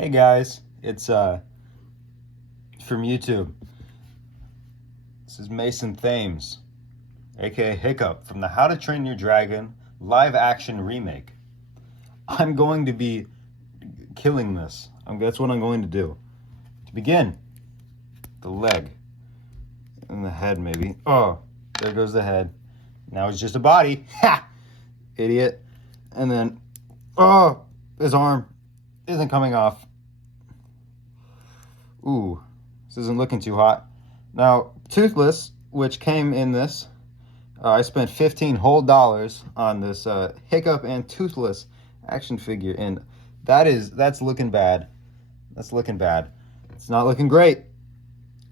Hey guys, it's from YouTube. This is Mason Thames, aka Hiccup, from the How to Train Your Dragon live action remake. I'm going to be killing this. That's what I'm going to do. To begin, the leg and the head, maybe. Oh, there goes the head. Now it's just a body. Ha! Idiot. And then, oh, his arm isn't coming off. Ooh, this isn't looking too hot. Now, Toothless, which came in this, I spent $15 whole on this Hiccup and Toothless action figure, and that's looking bad. That's looking bad. It's not looking great.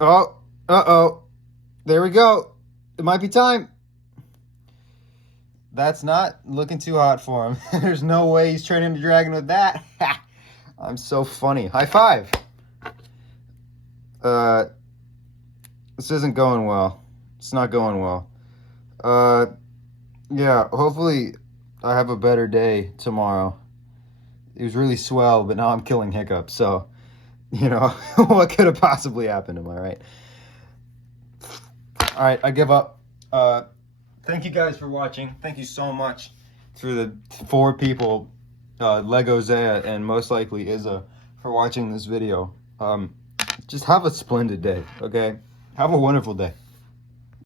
Oh, uh-oh. There we go. It might be time. That's not looking too hot for him. There's no way he's training the dragon with that. I'm so funny. High five. This isn't going well. It's not going well. Yeah, hopefully I have a better day tomorrow. It was really swell, but now I'm killing Hiccup, so, you know, what could have possibly happened, am I right? All right, I give up. Thank you guys for watching. Thank you so much for the 4 people, Lego Zaya and most likely Izza, for watching this video. Just have a splendid day, okay? Have a wonderful day.